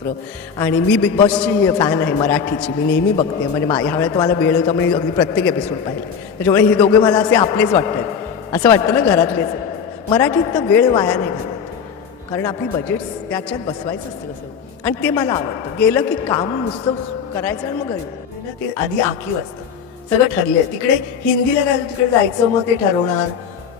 चित्र आणि मी big बॉसची fan आहे मराठीची. मी नेहमी बघते. म्हणजे मा ह्या वेळेत तुम्हाला वेळ होता म्हणजे अगदी प्रत्येक एपिसोड पाहिले. त्याच्यामुळे हे दोघे मला असे आपलेच वाटतात. असं वाटतं ना घरातलेच. मराठीत तर वेळ वाया नाही घालत कारण आपली बजेट्स त्याच्यात बसवायचं असतं कसं. आणि ते मला आवडतं. गेलं की काम नुसतं करायचं आणि मग घरी. ते आधी आखीव असतं. सगळं ठरले तिकडे हिंदीला काय तिकडे जायचं मग ते ठरवणार.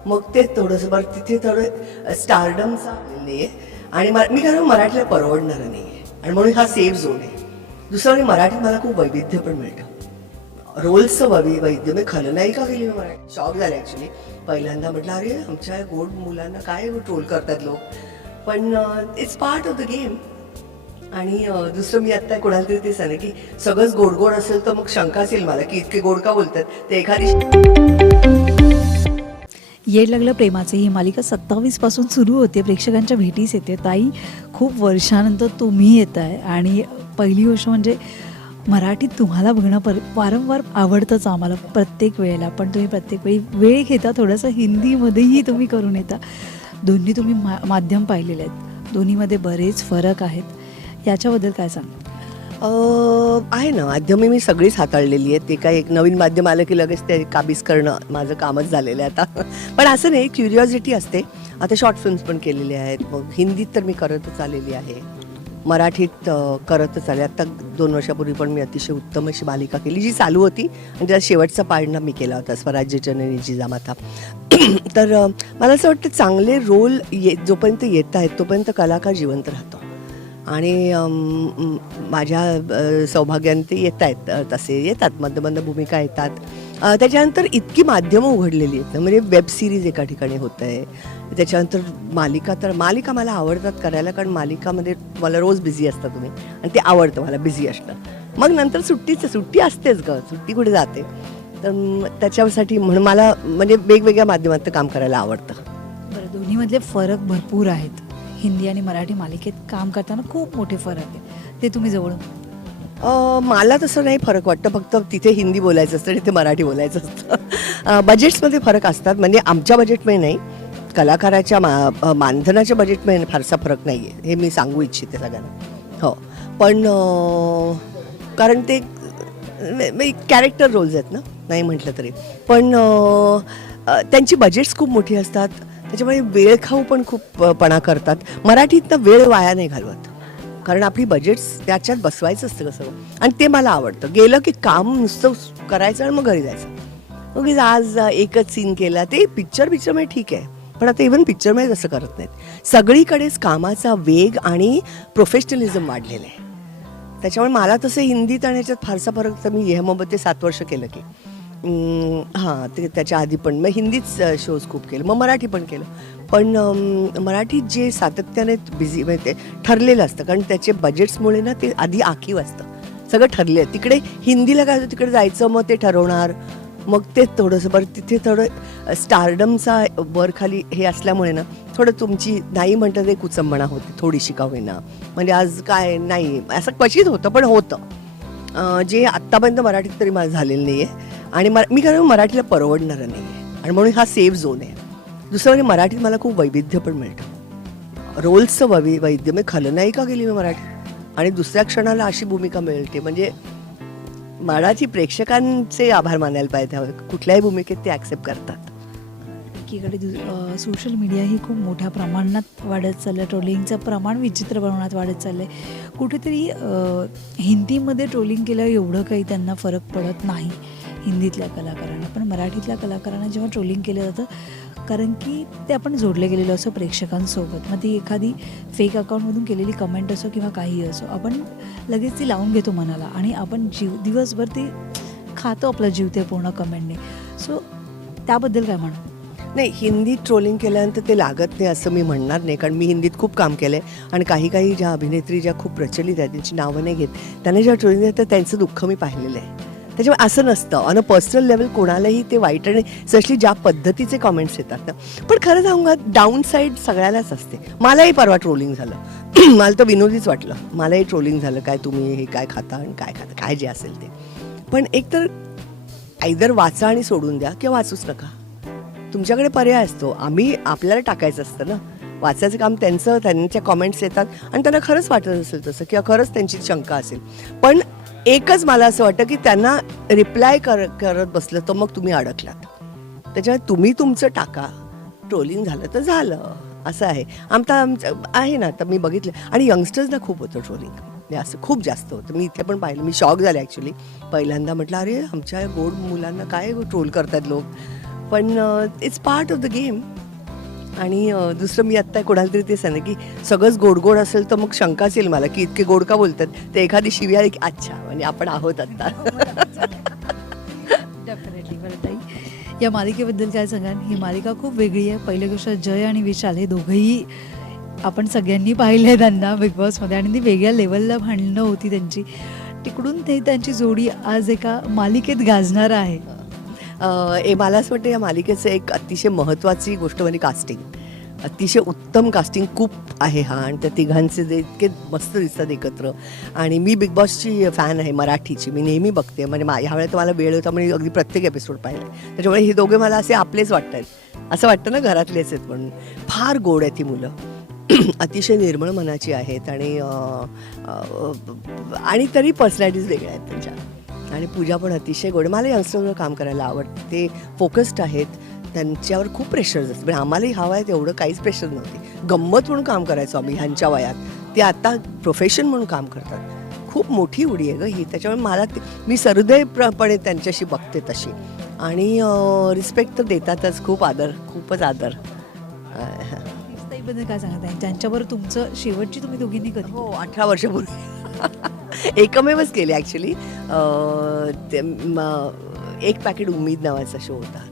मग ते थोडंसं बरं तिथे थोडं स्टारडमचा आहे. आणि मी खरं मराठीला परवडणार नाही. आणि म्हणून हा सेफ झोन आहे. दुसरं म्हणजे मराठीत मला खूप वैविध्य पण मिळतं. रोल्सचं वै वैद्य मी खलनायिका केली मी मराठी? शॉक झाले ॲक्च्युली पहिल्यांदा म्हटलं अरे आमच्या गोड मुलांना काय ट्रोल करतात लोक? पण it's part of the game आणि uh, दुसरं मी आत्ता कोणाला तरी ते सांगेल की सगळंच गोड गोड असेल तर मग शंका असेल मला की इतके गोड का बोलतात? ते एखादी येड लागलं प्रेमाचे ही मालिका सत्तावीसपासून सुरू होते. प्रेक्षकांच्या भेटीस येते. ताई खूप वर्षानंतर तुम्ही येत आहे आणि पहिली गोष्ट म्हणजे मराठीत तुम्हाला बघणं पर वारंवार आवडतंच आम्हाला प्रत्येक वेळेला. पण तुम्ही प्रत्येक वेळी वेळ घेता थोडंसं हिंदीमध्येही तुम्ही करून येता. दोन्ही तुम्ही मा माध्यम पाहिलेले आहेत. दोन्हीमध्ये बरेच फरक आहेत. याच्याबद्दल काय सांग आहे ना. माध्यमे मी सगळीच हाताळलेली आहेत. ते काय एक नवीन माध्यम आलं की लगेच ते काबीज करणं माझं कामच झालेलं आहे आता. पण असं नाही क्युरिओसिटी असते. आता शॉर्ट फिल्म्स पण केलेले आहेत. मग हिंदीत तर मी करतच आलेली आहे. मराठीत करतच आले. आता दोन वर्षापूर्वी पण मी अतिशय उत्तम अशी मालिका केली जी चालू होती. आणि त्याचा शेवटचा पाळणा मी केला होता स्वराज्य जननी जिजामाता तर मला असं वाटतं चांगले रोल ये जोपर्यंत येत आहेत तोपर्यंत कलाकार जिवंत राहतो. आणि माझ्या सौभाग्याने ते येत आहेत तसे येतात. मध्यमंद भूमिका येतात. त्याच्यानंतर इतकी माध्यमं उघडलेली आहेत म्हणजे वेब सिरीज एका ठिकाणी होत आहे त्याच्यानंतर मालिका तर मालिका मला आवडतात करायला कारण मालिकामध्ये मला रोज बिझी असता तुम्ही. आणि ते आवडतं मला बिझी असणं. मग नंतर सुट्टीच सुट्टी असतेच ग. सुट्टी कुठे जाते? तर त्याच्यासाठी म्हणून मला म्हणजे वेगवेगळ्या माध्यमात काम करायला आवडतं. बरं दोन्हीमधले फरक भरपूर आहेत. हिंदी आणि मराठी मालिकेत काम करताना खूप मोठे फरक आहे. ते तुम्ही जवळून मला तसं नाही फरक वाटतं. फक्त तिथे हिंदी बोलायचं असतं आणि मराठी बोलायचं असतं. बजेट्समध्ये फरक असतात. म्हणजे आमच्या बजेटमध्ये नाही. कलाकाराच्या मा मानधनाच्या बजेटमध्ये फारसा फरक नाही आहे हे मी सांगू इच्छिते सगळ्यांना. हो. पण कारण ते कॅरेक्टर रोल्स आहेत ना? नाही म्हटलं तरी. पण त्यांची बजेट्स खूप मोठी असतात. त्याच्यामुळे वेळ खाऊ पण खूप पणा करतात. मराठीतनं वेळ वाया नाही घालवत. कारण आपली बजेट्स त्याच्यात बसवायचं असतं कसं? आणि ते मला आवडतं. गेलं की काम नुसतं करायचं आणि मग घरी जायचं. मग आज एकच सीन केला. ते पिक्चर पिक्चरमध्ये ठीक आहे. पण आता इव्हन पिक्चरमध्ये तसं करत नाहीत. सगळीकडेच कामाचा वेग आणि प्रोफेशनलिझम वाढलेलं आहे. त्याच्यामुळे मला तसं हिंदीत आणि याच्यात फारसा फरक तर मी ये ते सात वर्ष केलं की. हां ते त्याच्या आधी पण. मग हिंदीच शोज खूप केले. मग मराठी पण केलं. पण मराठीत जे सातत्याने बिझी म्हणजे ते ठरलेलं असतं कारण त्याचे बजेट्समुळे ना ते आधी आखीव असतं. सगळं ठरले तिकडे हिंदीला काय होतं तिकडे जायचं मग ते ठरवणार. मग ते थोडंसं बरं तिथे थोडं स्टारडमचा वर खाली हे असल्यामुळे ना थोडं तुमची नाही म्हणतात एक कुचंबणा होती थोडीशी का होईना. म्हणजे आज काय नाही असं क्वचित होतं पण होतं. जे आत्तापर्यंत मराठीत तरी माझं झालेलं नाही आहे आणि मरा मी कारण मराठीला परवडणारं नाही आहे आणि म्हणून हा सेफ झोन आहे. दुसरं म्हणजे मराठीत मला खूप वैविध्य पण मिळतं. रोल्सचं वै वैद्य मी म्हणजे खलनायिका गेली मी मराठी. आणि दुसऱ्या क्षणाला अशी भूमिका मिळते म्हणजे मराठी प्रेक्षकांचे आभार मानायला पाहिजे कुठल्याही भूमिकेत ते ॲक्सेप्ट करतात. एकीकडे सोशल मीडिया ही खूप मोठ्या प्रमाणात वाढत चाललं ट्रोलिंगचं प्रमाण विचित्र प्रमाणात वाढत चाललं आहे कुठेतरी हिंदीमध्ये ट्रोलिंग केलं एवढं काही त्यांना फरक पडत नाही. हिंदीतल्या कलाकारांना. पण मराठीतल्या कलाकारांना जेव्हा ट्रोलिंग केलं जातं कारण की ते आपण जोडले गेलेलो असो प्रेक्षकांसोबत. मग ती एखादी फेक अकाउंटमधून केलेली कमेंट असो किंवा काही असो आपण लगेच ती लावून घेतो मनाला आणि आपण जीव दिवसभर ती खातो आपला जीव ते पूर्ण कमेंटने सो त्याबद्दल काय म्हणा नाही हिंदीत ट्रोलिंग केल्यानंतर ते लागत नाही असं मी म्हणणार नाही कारण मी हिंदीत खूप काम केलं आहे आणि काही काही ज्या अभिनेत्री ज्या खूप प्रचलित आहेत त्यांची नावं नाही घेत त्यांना ज्या ट्रोलिंग तर त्यांचं दुःख मी पाहिलेलं आहे. त्याच्यामुळे असं नसतं. ऑन अ पर्सनल लेवल कोणालाही ते वाईट आणि स्पेशली ज्या पद्धतीचे कॉमेंट्स येतात ना. पण खरं सांगू का डाऊन साईड सगळ्यालाच असते. मलाही परवा ट्रोलिंग झालं. मला तर विनोदीच वाटलं. मलाही ट्रोलिंग झालं. काय तुम्ही हे काय खाता आणि काय खाता? काय जे असेल ते. पण एकतर आयदर वाचा आणि सोडून द्या किंवा वाचूच नका. तुमच्याकडे पर्याय असतो. आम्ही आपल्याला टाकायचं असतं ना. वाचायचं काम त्यांचं त्यांच्या कॉमेंट्स येतात आणि त्यांना खरंच वाटत असेल तसं किंवा खरंच त्यांची शंका असेल. पण एकच मला असं वाटतं की त्यांना रिप्लाय कर करत बसलं तर मग तुम्ही अडकलात. त्याच्यामुळे तुम्ही तुमचं टाका. ट्रोलिंग झालं तर झालं. असं आहे. आमचा आमचं आहे ना आता मी बघितलं. आणि यंगस्टर्सना खूप होतं ट्रोलिंग म्हणजे असं खूप जास्त होतं. मी इथे पण पाहिलं. मी शॉक झाले ॲक्च्युली पहिल्यांदा म्हटलं अरे आमच्या गोड मुलांना काय ट्रोल करतात लोक? पण it's part of the game आणि दुसरं मी आत्ता कोणाला तरी ते सांगितलं की सगळंच गोड गोड असेल तर मग शंकाच येईल मला की इतके गोड का बोलतात? ते एखादी शिवी आली की अच्छा म्हणजे आपण आहोत आत्ता. डेफिनेटली बरं ताई. या मालिकेबद्दल काय सांगाल? ही मालिका खूप वेगळी आहे. पहिली गोष्ट जय आणि विशाल हे दोघंही आपण सगळ्यांनी पाहिले त्यांना बिग बॉसमध्ये आणि ती वेगळ्या लेवलला भांडणं होती त्यांची. तिकडून ते त्यांची जोडी आज एका मालिकेत गाजणार आहे. ए मला असं वाटतं या मालिकेचं एक अतिशय महत्त्वाची गोष्ट म्हणजे कास्टिंग अतिशय उत्तम कास्टिंग खूप आहे हा आणि त्या तिघांचे जे इतके मस्त दिसतात एकत्र. आणि मी बिग बॉसची फॅन आहे मराठीची. मी नेहमी बघते. म्हणजे मा ह्यावेळेला तुम्हाला मला वेळ होता म्हणजे अगदी प्रत्येक एपिसोड पाहिले त्याच्यामुळे हे दोघे मला असे आपलेच वाटत आहेत असं वाटतं ना घरातलेच आहेत म्हणून. फार गोड आहेत ती मुलं. अतिशय निर्मळ मनाची आहेत आणि आणि तरी पर्सनॅलिटीज वेगळ्या आहेत त्यांच्या. आणि पूजा पण अतिशय गोड. मला यंगस्टरवर काम करायला आवडतं. ते फोकस्ड आहेत. त्यांच्यावर खूप प्रेशर्स असतं. पण आम्हालाही हवं आहे तेवढं काहीच प्रेशर नव्हती. गंमत म्हणून काम करायचो आम्ही ह्यांच्या वयात. ते आता प्रोफेशन म्हणून काम करतात. खूप मोठी उडी आहे ग ही. त्याच्यामुळे मला ते मी सहृदयपणे त्यांच्याशी बघते तशी. आणि रिस्पेक्ट तर देतातच. खूप आदर खूपच आदर. काय सांगत आहे त्यांच्यावर तुमचं शेवटची तुम्ही दोघींनी कधी? हो अठरा वर्षापूर्वी. एकमेवच केले ॲक्च्युली ते एक पॅकेट उम्मीद नावाचा शो होता.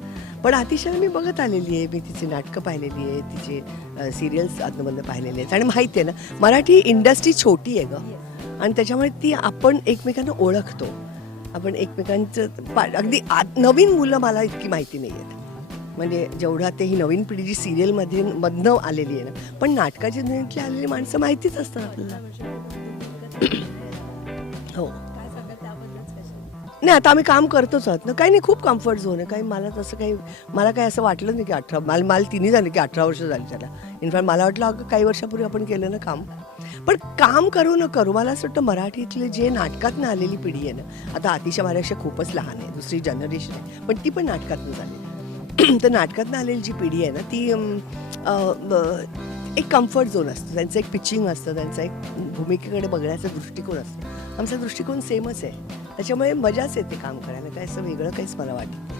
पण अतिशय मी बघत आलेली आहे मी तिची नाटकं पाहिलेली आहे तिचे सिरियल्स आतमधनं पाहिलेले आहेत. आणि माहिती आहे ना मराठी इंडस्ट्री छोटी आहे गं. आणि त्याच्यामुळे ती आपण एकमेकांना ओळखतो. आपण एकमेकांचं पा- अगदी आत नवीन मुलं मला इतकी माहिती नाही आहेत म्हणजे जेवढा ते ही नवीन पिढी जी सिरियलमध्ये मधनं आलेली आहे ना. पण नाटकाची आलेली माणसं माहितीच असतात आपल्याला. हो. नाही आता आम्ही काम करतोच आहोत. ना काही नाही खूप कम्फर्ट झोन आहे. काही मला तसं काही मला काही असं वाटलं नाही की अठरा मला मला तिन्ही झाले की अठरा वर्ष झाली त्याला. इनफॅक्ट मला वाटलं अगं काही वर्षापूर्वी आपण केलं ना काम. पण काम करू न करू मला असं वाटतं मराठीतले जे नाटकातनं आलेली पिढी आहे ना आता अतिशय माझ्यापेक्षा खूपच लहान आहे. दुसरी जनरेशन आहे. पण ती पण नाटकातनं झाली. तर नाटकातनं आलेली जी पिढी आहे ना ती अम, अ, ब- एक कम्फर्ट झोन असतो. त्यांचं एक पिचिंग असतं. त्यांचा एक भूमिकेकडे बघण्याचा दृष्टिकोन असतो. आमचा दृष्टिकोन सेमच आहे. त्याच्यामुळे मजाच येते काम करायला. काय असं वेगळं काहीच मला वाटत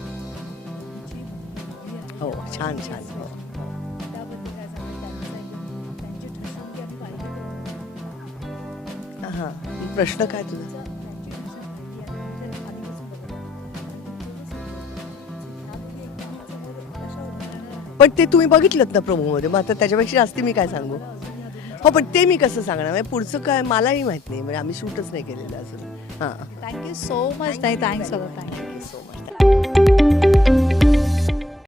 हो छान छान. हो. हां प्रश्न काय तुझा? पण ते तुम्ही बघितलं ना प्रभूमध्ये मग आता त्याच्यापेक्षा जास्ती मी काय सांगू? हो पण ते मी कसं सांगणार? म्हणजे पुढचं काय मलाही माहीत नाही. म्हणजे आम्ही शूटच नाही केलेलं अजून. हां. Thank you so much thanks thank you thank you so much